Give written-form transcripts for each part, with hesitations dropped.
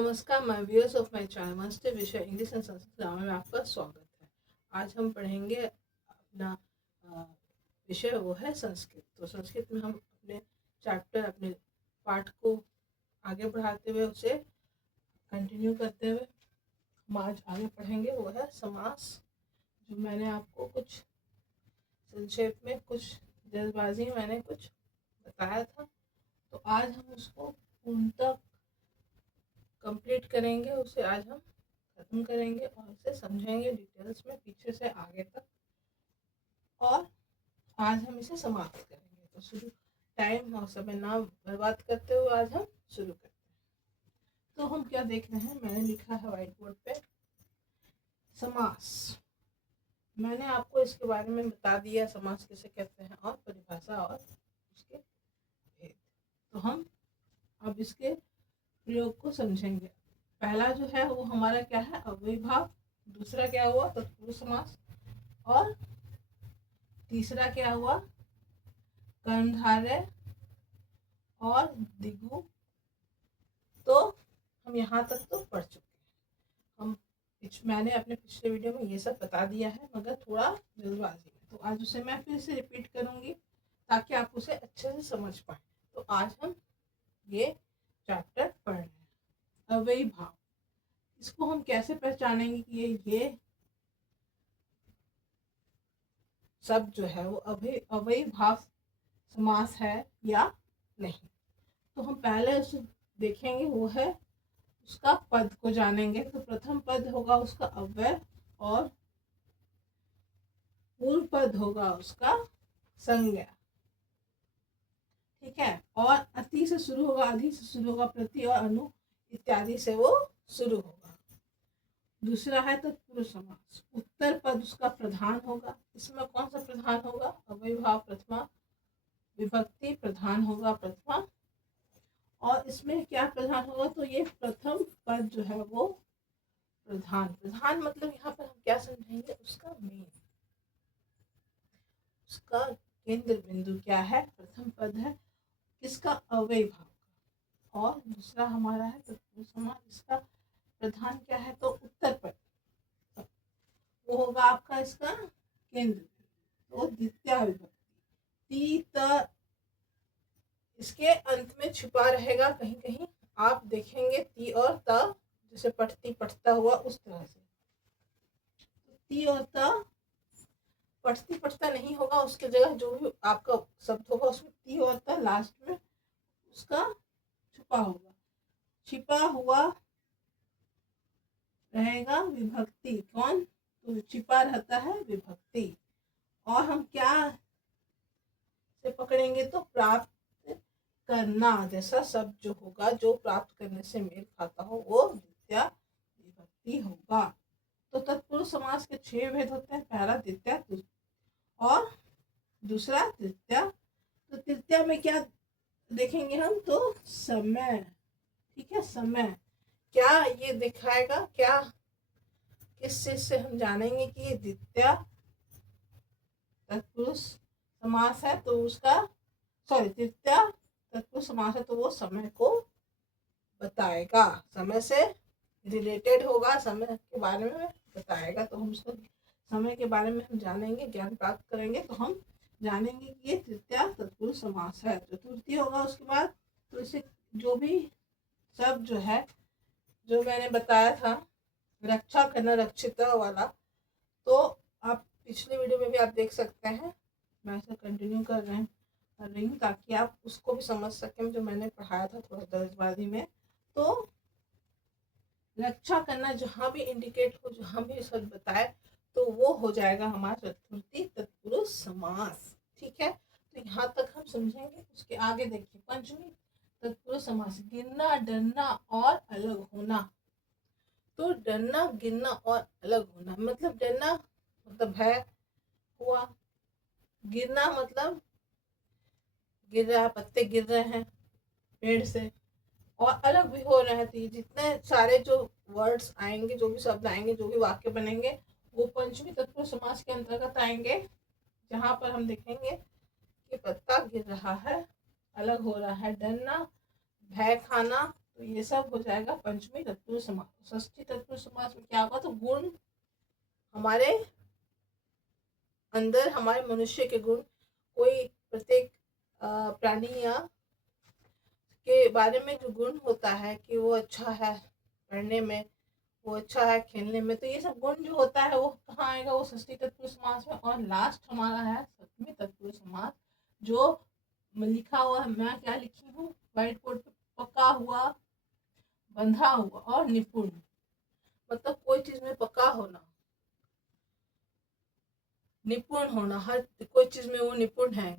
नमस्कार my viewers of my channel master विषय English and Sanskrit grammar में आपका स्वागत है। आज हम पढ़ेंगे अपना विषय वो है संस्कृत। तो संस्कृत में हम अपने चैप्टर अपने पाठ को आगे बढ़ाते हुए उसे कंटिन्यू करते हुए हम आज आगे पढ़ेंगे वो है समास। जो मैंने आपको कुछ संक्षेप में कुछ जल्दबाजी में मैंने कुछ बताया था, तो आज हम उसको पूर्णतः कंप्लीट करेंगे। उसे आज हम खत्म करेंगे और उसे समझेंगे डिटेल्स में पीछे से आगे तक, और आज हम इसे समाप्त करेंगे। तो शुरू टाइम और समय ना बर्बाद करते हुए आज हम शुरू करते हैं। तो हम क्या देख रहे हैं, मैंने लिखा है व्हाइट बोर्ड पे समास। मैंने आपको इसके बारे में बता दिया समास किसे कहते हैं और परिभाषा और उसके भेद। तो हम अब इसके प्रयोग को समझेंगे। पहला जो है वो हमारा क्या है, अव्ययीभाव। दूसरा क्या हुआ, तत्पुरुष समास। और तीसरा क्या हुआ, कर्मधारय और द्विगु। तो हम यहाँ तक तो पढ़ चुके हैं। मैंने अपने पिछले वीडियो में ये सब बता दिया है, मगर थोड़ा जल्दबाजी में। तो आज उसे मैं फिर से रिपीट करूंगी ताकि आप उसे अच्छे से समझ पाए। तो आज हम ये चैप्टर पढ़ रहे हैं, अव्ययीभाव। इसको हम कैसे पहचानेंगे कि ये सब जो है वो अव्ययीभाव समास है या नहीं। तो हम पहले उसे देखेंगे, वो है उसका पद को जानेंगे। तो प्रथम पद होगा उसका अव्यय और पूर्व पद होगा उसका संज्ञा। ठीक है। और अति से शुरू होगा, अधि से शुरू होगा, प्रति और अनु इत्यादि से वो शुरू होगा। दूसरा है तत्पुरुष समास। उत्तर पद उसका प्रधान होगा। इसमें कौन सा प्रधान होगा, अव्ययीभाव प्रथमा विभक्ति प्रधान होगा प्रथमा। और इसमें क्या प्रधान होगा, तो ये प्रथम पद जो है वो प्रधान मतलब यहाँ पर हम क्या समझेंगे, उसका मेन, उसका केंद्र बिंदु क्या है, प्रथम पद है किसका, अव्ययीभाव का। और दूसरा हमारा है तत्पुरुष समास, इसका प्रधान क्या है, तो उत्तर पद, वो होगा आपका इसका केंद्र। तो द्वितीय विभक्ति ती इसके अंत में छुपा रहेगा कहीं कहीं, आप देखेंगे ती और त जैसे पठती पठता हुआ उस तरह से। तो ती और त पठती पठता नहीं होगा, उसके जगह जो भी आपका शब्द होगा उसमें ती और त लास्ट में उसका छुपा होगा, छिपा हुआ रहेगा विभक्ति। कौन, तो छिपा रहता है विभक्ति। और हम क्या से पकड़ेंगे, तो प्राप्त करना जैसा शब्द जो होगा, जो प्राप्त करने से मेल खाता हो, वो द्वितीय विभक्ति होगा। तो तत्पुरुष समास के 6 भेद होते हैं, पहला द्वितीय और दूसरा तृतीय। तो तृतीय में क्या देखेंगे हम, तो समय। ठीक है, समय क्या ये दिखाएगा, क्या किस चीज से हम जानेंगे कि ये द्वितीय तत्पुरुष समास है, तो उसका तृतीय तत्पुरुष समास है, तो वो समय को बताएगा, समय से रिलेटेड होगा, समय के बारे में बताएगा। तो हम उसको समय के बारे में हम जानेंगे, ज्ञान प्राप्त करेंगे, तो हम जानेंगे कि ये तृतीय तत्पुरुष समास है। चतुर्थी होगा उसके बाद। तो इसे जो भी शब्द जो है, जो मैंने बताया था रक्षा करना, रक्षित वाला, तो आप पिछले वीडियो में भी आप देख सकते हैं, मैं इसे कंटिन्यू कर रही हूँ ताकि आप उसको भी समझ सकें जो मैंने पढ़ाया था थोड़ा जल्दबाजी में। तो रक्षा करना जहाँ भी इंडिकेट हो, जहाँ भी शब्द बताए, तो वो हो जाएगा हमारा चतुर्थी तत्पुरुष समास। ठीक है, तो यहाँ तक हम समझेंगे। उसके आगे देखिए, पंचमी तत्पुरुष समास, गिरना, डरना और अलग होना। तो डरना, गिरना और अलग होना मतलब डरना मतलब भय हुआ, गिरना मतलब गिर रहा है, पत्ते गिर रहे हैं पेड़ से, और अलग भी हो रहे हैं। तो ये जितने सारे जो वर्ड्स आएंगे, जो भी शब्द आएंगे, जो भी वाक्य बनेंगे, वो पंचमी तत्पुरुष समास के अंतर्गत आएंगे, जहां पर हम देखेंगे कि पत्ता गिर रहा है, अलग हो रहा है, डरना, भय खाना, तो ये सब हो जाएगा पंचमी तत्पुरुष समास। षष्ठी तत्पुरुष समास में क्या होगा, तो गुण हमारे अंदर, हमारे मनुष्य के गुण, कोई प्रत्येक प्राणी या के बारे में जो गुण होता है कि वो अच्छा है पढ़ने में, वो अच्छा है खेलने में, तो ये सब गुण जो होता है वो कहाँ आएगा, वो षष्ठी तत्पुरुष समास में। और लास्ट हमारा है सप्तमी तत्पुरुष समास, जो लिखा हुआ है, मैं क्या लिखी हूँ व्हाइट बोर्ड पे, पका हुआ, बंधा हुआ और निपुण। मतलब कोई चीज में पका होना, निपुण होना, हर कोई चीज में वो निपुण है।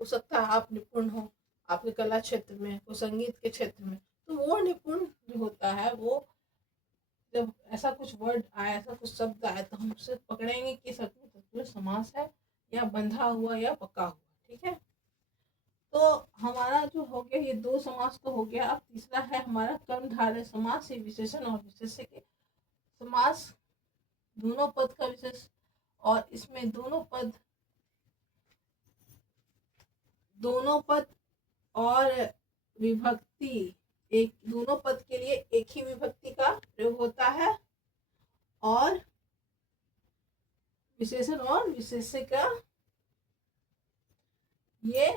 हो सकता है आप निपुण हो आपके कला क्षेत्र में, वो संगीत के क्षेत्र में, तो वो निपुण जो होता है, वो जब ऐसा कुछ वर्ड आए, ऐसा कुछ शब्द आए, तो हम उसे पकड़ेंगे कि सप्तमी तत्पुरुष समास है या बंधा हुआ या पका हुआ। ठीक है, तो हमारा जो हो गया ये दो समास तो हो गया। अब तीसरा है हमारा कर्मधारय समास, ये विशेषण और विशेष्य के समास, दोनों पद का विशेष, और इसमें दोनों पद और विभक्ति, एक दोनों पद के लिए एक ही विभक्ति का प्रयोग होता है, और विशेषण और विशेष्य का ये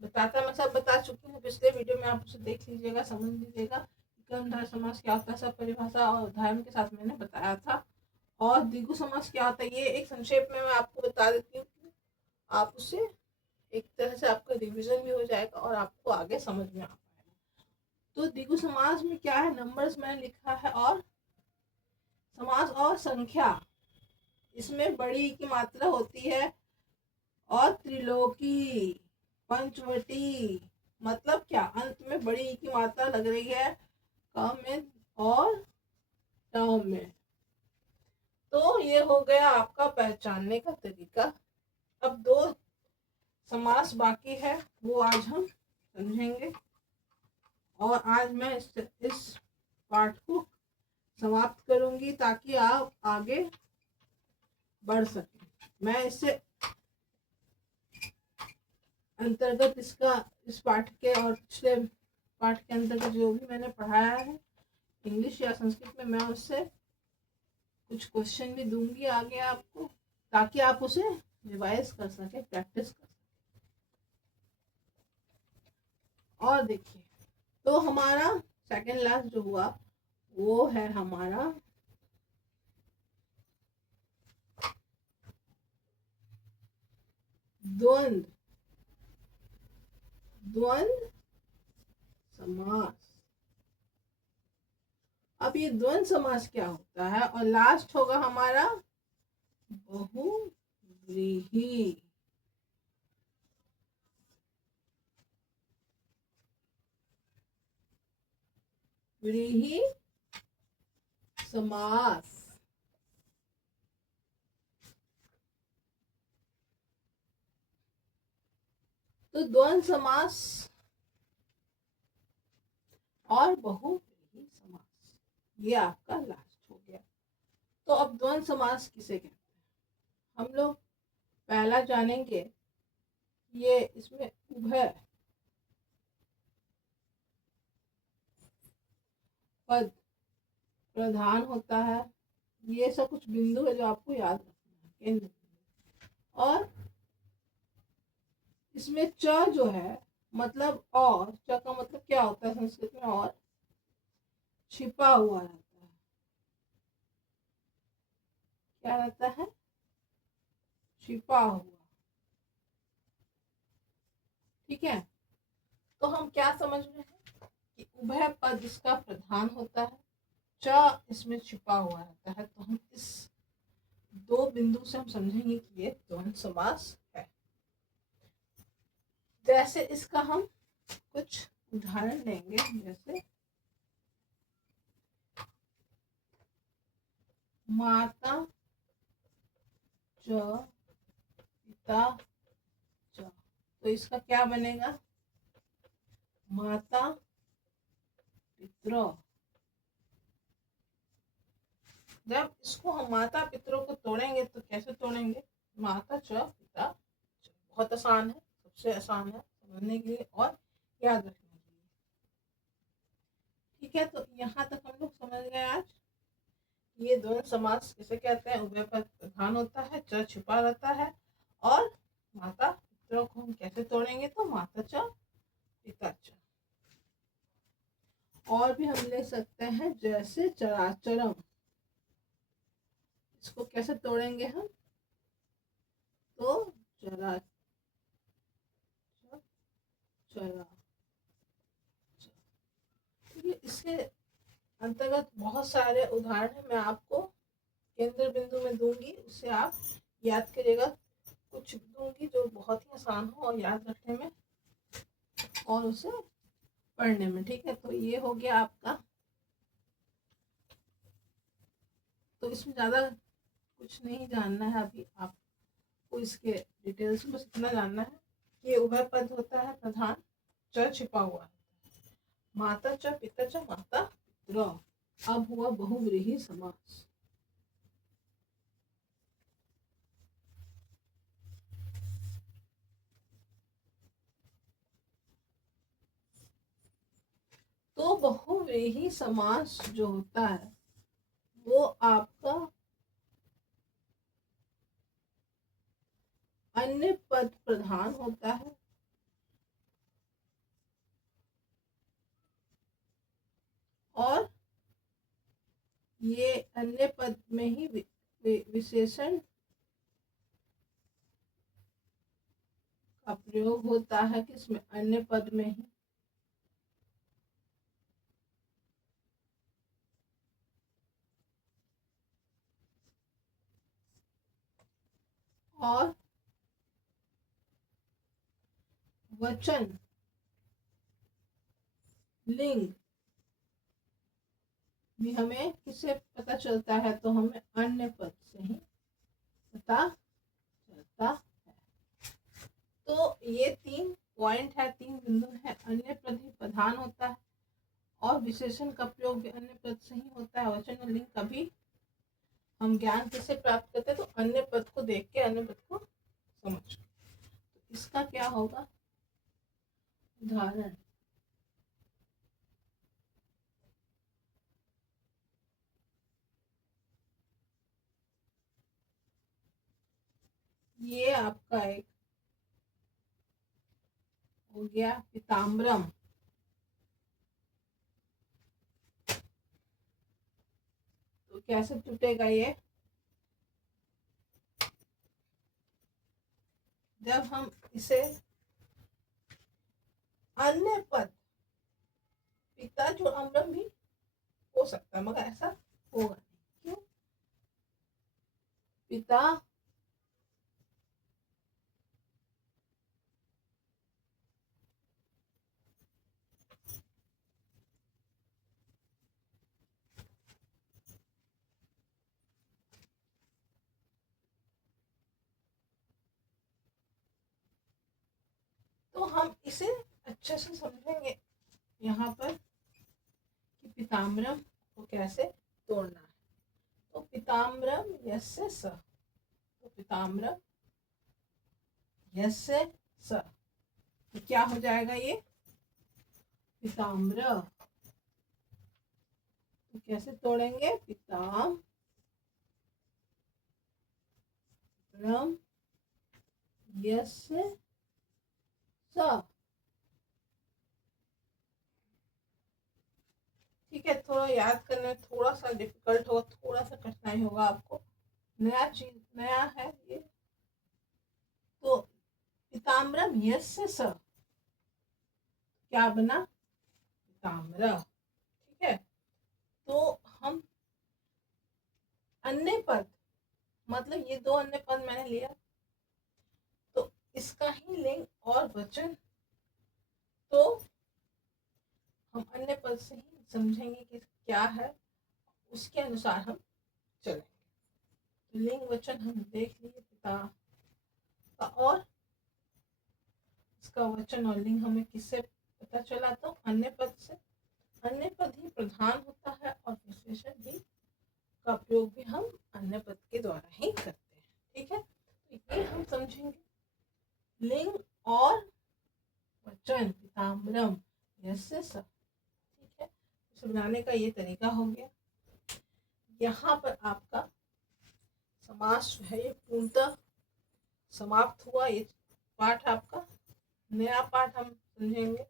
बताता, मैं सब बता चुकी हूँ पिछले वीडियो में, आप उसे देख लीजिएगा, समझ लीजिएगा कर्मधारय समास क्या होता है, सब परिभाषा और उदाहरण के साथ मैंने बताया था। और द्विगु समास क्या होता है, ये एक संक्षेप में मैं आपको बता देती हूँ, आप उससे एक तरह से आपका रिवीजन भी हो जाएगा और आपको आगे समझ में आ पाएगा। तो द्विगु समास में क्या है, नंबर्स मैंने लिखा है, और समास और संख्या, इसमें बड़ी की मात्रा होती है, और त्रिलोकी, पंचवटी, मतलब क्या, अंत में बड़ी की मात्रा लग रही है क में और ट में। तो ये हो गया आपका पहचानने का तरीका। अब दो समास बाकी है, वो आज हम समझेंगे, और आज मैं इस पाठ को समाप्त करूंगी ताकि आप आगे बढ़ सकें। मैं इससे अंतर्गत इस पाठ के और पिछले पाठ के अंतर्गत जो भी मैंने पढ़ाया है इंग्लिश या संस्कृत में, मैं उससे कुछ क्वेश्चन भी दूंगी आगे आपको, ताकि आप उसे रिवाइज कर सके, प्रैक्टिस कर सके। और देखिए, तो हमारा सेकंड लास्ट जो हुआ वो है हमारा द्वंद्व समास। अब ये द्वंद्व समास क्या होता है, और लास्ट होगा हमारा बहुव्रीहि। व्रीहि समास। तो द्वंद्व समास और बहुव्रीहि समास, ये आपका लास्ट हो गया। तो अब द्वंद्व समास किसे कहते हैं, हम लोग पहला जानेंगे, ये इसमें उभय पद प्रधान होता है, ये सब कुछ बिंदु है जो आपको याद रखना है, केंद्र। और इसमें च जो है मतलब, और च का मतलब क्या होता है संस्कृत में, और छिपा हुआ रहता है, क्या रहता है, छिपा हुआ। ठीक है, तो हम क्या समझ रहे हैं कि उभय पद इसका प्रधान होता है, च इसमें छिपा हुआ रहता है, तो हम इस दो बिंदु से हम समझेंगे कि ये द्वंद्व समास है। जैसे इसका हम कुछ उदाहरण लेंगे, जैसे माता च पिता च, तो इसका क्या बनेगा, माता पितरों। जब इसको हम माता पितरों को तोड़ेंगे तो कैसे तोड़ेंगे, माता च पिता च, बहुत आसान है, सबसे आसान है समझने के लिए और याद रखने के लिए। ठीक है, तो यहाँ तक हम लोग समझ गए आज। ये द्वंद्व समास किसे कहते हैं? उभय पद प्रधान होता है, च छिपा रहता है, और माता पितरों को हम कैसे तोड़ेंगे? तो माता च पिता च। और भी हम ले सकते हैं, जैसे चराचरम, इसको कैसे तोड़ेंगे हम? तो चरा चरा, इसके अंतर्गत बहुत सारे उदाहरण है, मैं आपको केंद्र बिंदु में दूंगी, उससे आप याद करिएगा। कुछ दूंगी जो बहुत ही आसान हो और याद रखने में और उसे पढ़ने में। ठीक है, तो ये हो गया आपका। तो इसमें ज़्यादा कुछ नहीं जानना है अभी आपको, इसके डिटेल्स में बस इतना जानना है कि ये उभय पद होता है प्रधान, च छिपा हुआ है, माता च पिता च माता पितरौ। अब हुआ बहुव्रीहि समास। तो बहुव्रीहि समास जो होता है वो आपका अन्य पद प्रधान होता है, और ये अन्य पद में ही विशेषण का प्रयोग होता है, किसमें? अन्य पद में ही। और वचन लिंग भी हमें किससे पता चलता है? तो हमें अन्य पद से ही पता चलता है। तो ये 3 पॉइंट है, 3 बिंदु है। अन्य पद ही प्रधान होता है, और विशेषण का प्रयोग भी अन्य पद से ही होता है। वचन और लिंग का भी हम ज्ञान किससे प्राप्त करते हैं? तो अन्य पद को देख के, अन्य पद को समझ के। तो इसका क्या होगा उदाहरण? ये आपका एक हो गया पीताम्बरम। तो कैसे टूटेगा ये? जब हम इसे अन्य पद, पिता जो अम्रम भी हो सकता है, मगर ऐसा होगा नहीं। क्यों? पिता तो हम इसे अच्छे से समझेंगे यहाँ पर कि पीताम्बरम को कैसे तोड़ना है। तो पीताम्बरम यस्य स, तो पीताम्बरम यस्य स, तो क्या हो जाएगा ये? पीताम्बर। तो कैसे तोड़ेंगे? पीताम्बरम यस्य स। ठीक है, थोड़ा याद करने में थोड़ा सा डिफिकल्ट होगा, थोड़ा सा कठिनाई होगा आपको, नया चीज, नया है ये। तो पीताम्बरम यस्य स, क्या बना? पीताम्बर। ठीक है, तो हम अन्य पद, मतलब ये 2 अन्य पद मैंने लिया, तो इसका ही लिंग और वचन तो हम अन्य पद से ही समझेंगे कि क्या है, उसके अनुसार हम चलेंगे। लिंग वचन हम देख लिए पिता का, और इसका वचन और लिंग हमें किससे पता चला? तो अन्य पद से। अन्य पद ही प्रधान होता है, और विशेषण भी का प्रयोग भी हम अन्य पद के द्वारा ही करते हैं। ठीक है, तो ये हम समझेंगे लिंग और वचन, पीताम्बरम यस्य स। ठीक है, से बनाने का ये तरीका हो गया। यहाँ पर आपका समास जो है ये पूर्णतः समाप्त हुआ। ये पाठ आपका, नया पाठ हम समझेंगे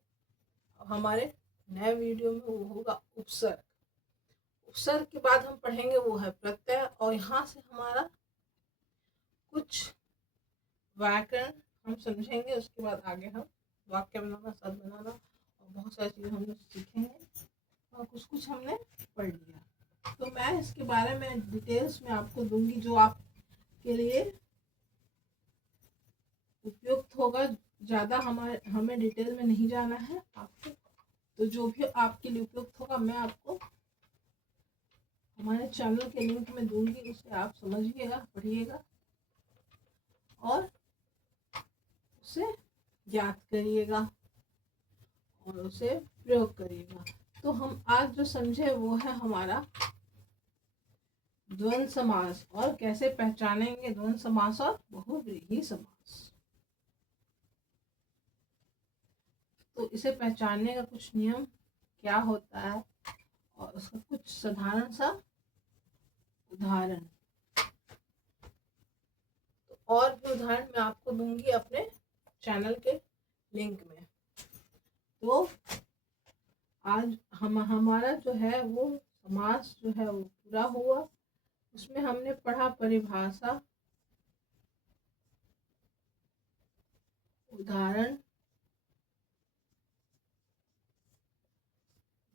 अब हमारे नए वीडियो में। वो होगा उपसर्ग। उपसर्ग के बाद हम पढ़ेंगे वो है प्रत्यय, और यहाँ से हमारा कुछ व्याकरण हम समझेंगे। उसके बाद आगे हम वाक्य बनाना, शब्द बनाना और बहुत सारी चीज़ें हम लोग सीखेंगे। और कुछ कुछ हमने पढ़ लिया, तो मैं इसके बारे में डिटेल्स में आपको दूंगी जो आपके लिए उपयुक्त होगा। ज़्यादा हमें डिटेल में नहीं जाना है आपको, तो जो भी आपके लिए उपयुक्त होगा मैं आपको हमारे चैनल के लिंक में दूंगी। उसे आप समझिएगा, पढ़िएगा और उसे याद करिएगा और उसे प्रयोग करिएगा। तो हम आज जो समझे वो है हमारा द्वंद्व समास, और कैसे पहचानेंगे द्वंद्व समास और बहुव्रीहि समास। तो इसे पहचानने का कुछ नियम क्या होता है और उसका कुछ साधारण सा उदाहरण, तो और भी उदाहरण मैं आपको दूंगी अपने चैनल के लिंक में। तो आज हमारा जो है वो समास जो है वो पूरा हुआ। उसमें हमने पढ़ा परिभाषा, उदाहरण,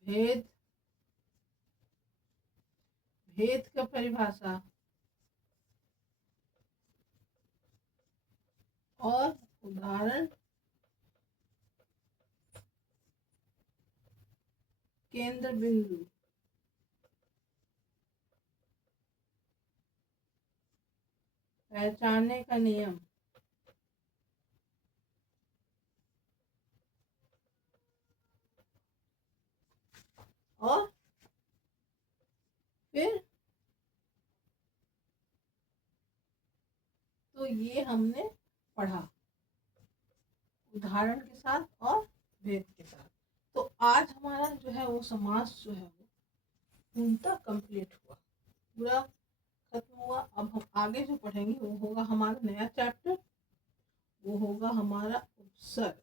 भेद, भेद का परिभाषा और उदाहरण, केंद्र बिंदु, पहचानने का नियम, और फिर तो ये हमने पढ़ा उदाहरण के साथ और भेद के साथ। तो आज हमारा जो है वो समास जो है वो पूर्णतः कंप्लीट हुआ, पूरा खत्म हुआ। अब हम आगे जो पढ़ेंगे वो होगा हमारा नया चैप्टर, वो होगा हमारा उपसर्ग।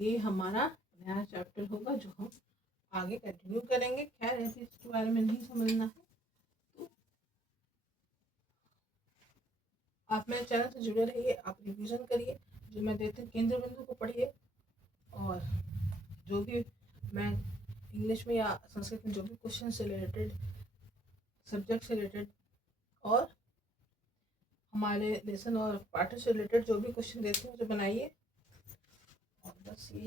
ये हमारा नया चैप्टर होगा जो हम आगे कंटिन्यू करेंगे। खैर ऐसे इसके बारे में नहीं समझना है तो आप मेरे चैनल से जुड़े रहिए, आप रिवीजन करिए, जो मैं देती हूँ केंद्र बिंदु को पढ़िए, और जो भी मैं इंग्लिश में या संस्कृत में जो भी क्वेश्चन से रिलेटेड, सब्जेक्ट से रिलेटेड और हमारे लेसन और पाठ्य से रिलेटेड जो भी क्वेश्चन देती हूँ उसे बनाइए। और बस ये